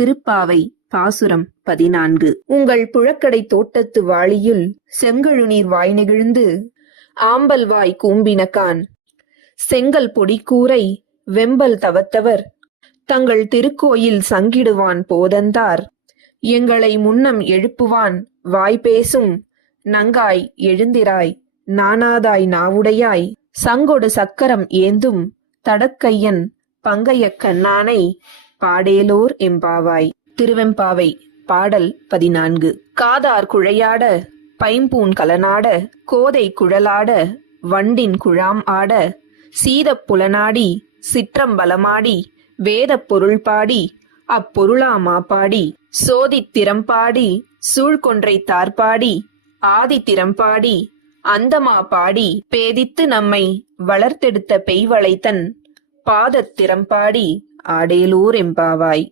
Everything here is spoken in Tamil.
திருப்பாவை பாசுரம் பதினான்கு. உங்கள் புழக்கடை தோட்டத்து வாளியுள் செங்கழுநீர் வாய் நெகிழ்ந்து ஆம்பல் வாய் கூம்பினகான் செங்கல் பொடிக்கூரை வெம்பல் தவத்தவர். தங்கள் திருக்கோயில் சங்கிடுவான் போதந்தார். எங்களை முன்னம் எழுப்புவான் வாய் பேசும் நங்காய் எழுந்திராய் நானாதாய் நாவுடையாய். சங்கொடு சக்கரம் ஏந்தும் தடக்கையன் பங்கைய கண்ணானை பாடேலோர் எம்பாவாய். திருவெம்பாவை பாடல் பதினான்கு. காதார் குழையாட பைம்பூன் கலனாட கோதை குழலாட வண்டின் குழாம் ஆட சீதப் புலனாடி சிற்றம்பலமாடி வேதப் பொருள் பாடி அப்பொருளாமா பாடி சோதித் திறம்பாடி சூழ்கொன்றை தார்பாடி ஆதி திறம்பாடி அந்தமா பாடி பேதித்து நம்மை வளர்த்தெடுத்த பெய்வளைத்தன் பாதத் திறம்பாடி ஆடேலூர் எம்பாவாய்